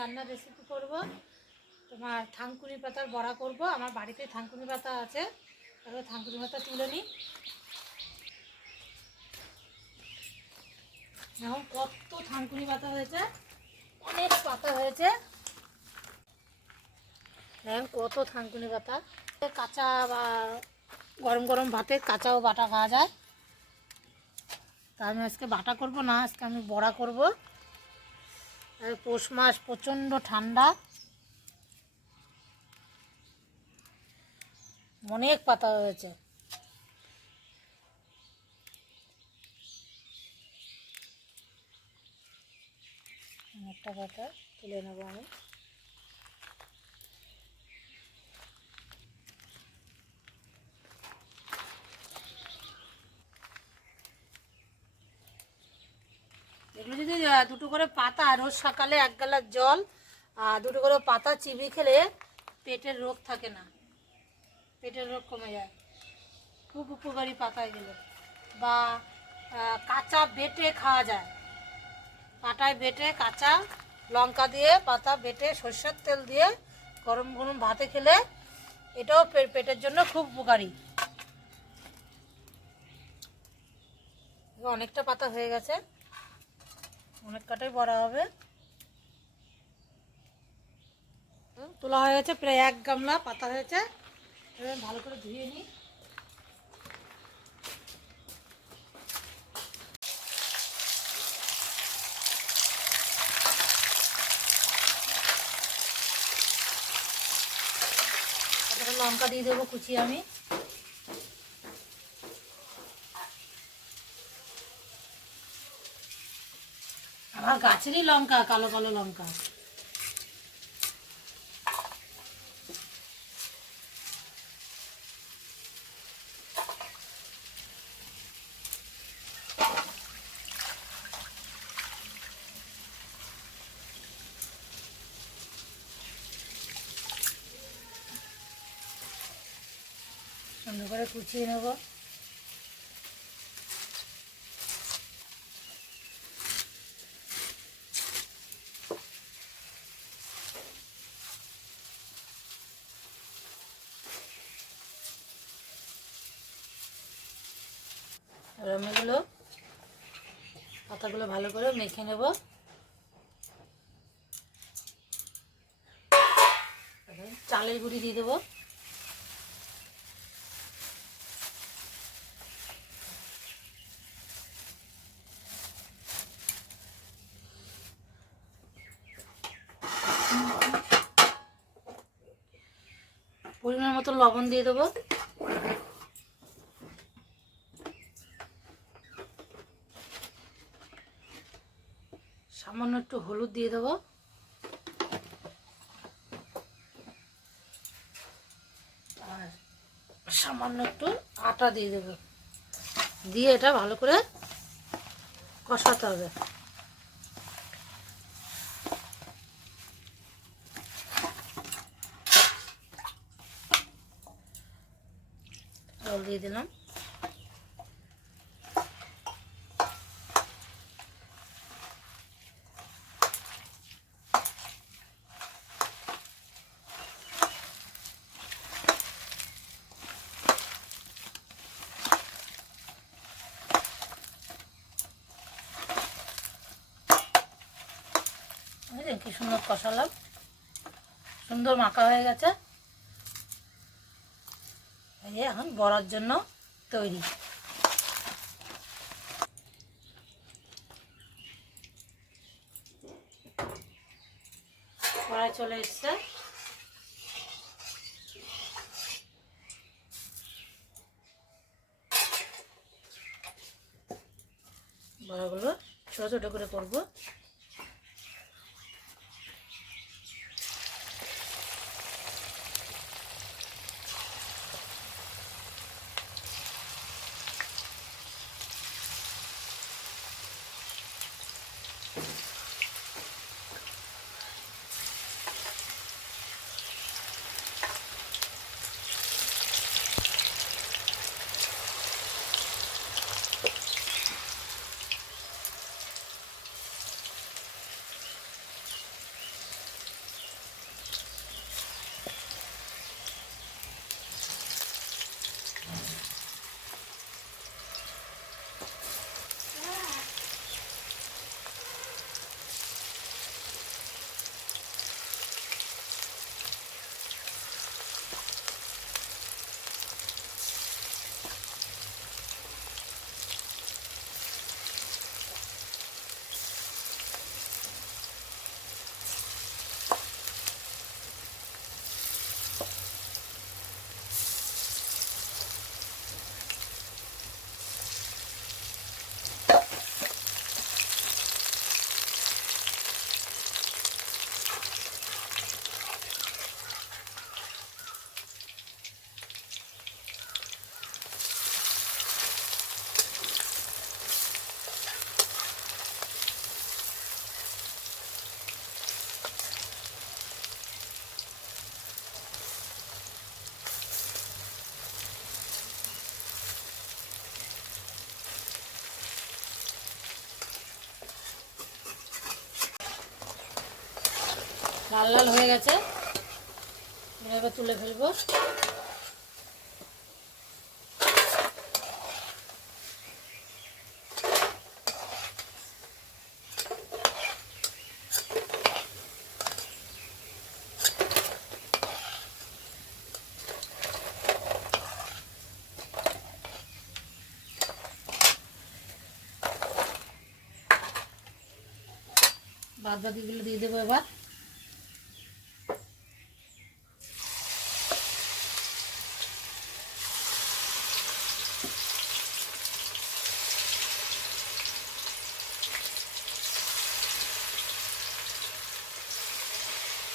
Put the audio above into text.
রান্নার রেসিপি করব। তোমার থানকুনি পাতার বড়া করব। আমার বাড়িতে থানকুনি পাতা আছে। তারপরে থানকুনি পাতা তুলে নিই। এখন কত থানকুনি পাতা হয়েছে। অনেক পাতা হয়েছে। এখন কত থানকুনি পাতা। কাঁচা বা গরম গরম ভাতে কাঁচাও বাটা খাওয়া যায়। তা আমি আজকে বাটা করব না, আজকে আমি বড়া করব। আর পৌষ মাস প্রচণ্ড ঠান্ডা। অনেক পাতা হয়েছে একটা পাতা তুলে নেব আমি। এগুলো যদি দুটো করে পাতা, রোজ সকালে এক গালার জল আর দুটো করে পাতা চিবি খেলে পেটের রোগ থাকে না। পেটের রোগ কমে যায়। খুব উপকারী পাতা এগুলো। বা কাঁচা বেটে খাওয়া যায়। পাটায় বেটে কাঁচা লঙ্কা দিয়ে, পাতা বেটে সর্ষের তেল দিয়ে গরম গরম ভাতে খেলে এটাও পেটের জন্য খুব উপকারী। অনেকটা পাতা হয়ে গেছে। অনেক কাটাই বড়া হবে। তোলা হয়ে গেছে প্রায় এক গামলা পাতা হয়েছে। ভালো করে ধুয়ে নিই। লঙ্কা দিয়ে দেবো কুচি আমি। আমার গাছেরই লঙ্কা কালো কালো লঙ্কা। সুন্দর করে কুচিয়ে নেব। এগুলো পাতাগুলো ভালো করে মেখে নেব। চালের গুঁড়ি দিয়ে দেবো। পরিমাণ মতো লবণ দিয়ে দেবো। সামান্য একটু হলুদ দিয়ে দেবো। আর সামান্য একটু আটা দিয়ে দেবো। দিয়ে এটা ভালো করে কষাতে হবে। জল দিয়ে দিলাম। বুঝলেন কি সুন্দর কষালাম। সুন্দর মাখা হয়ে গেছে। এখন বড়ার জন্য তৈরি। কড়াই চলে এসছে। বড়াগুলো ছোট ছোট করে করব। লাল লাল হয়ে গেছে। এবার তুলে ফেলব। বাদ বাকিগুলো দিয়ে দেবো এবার।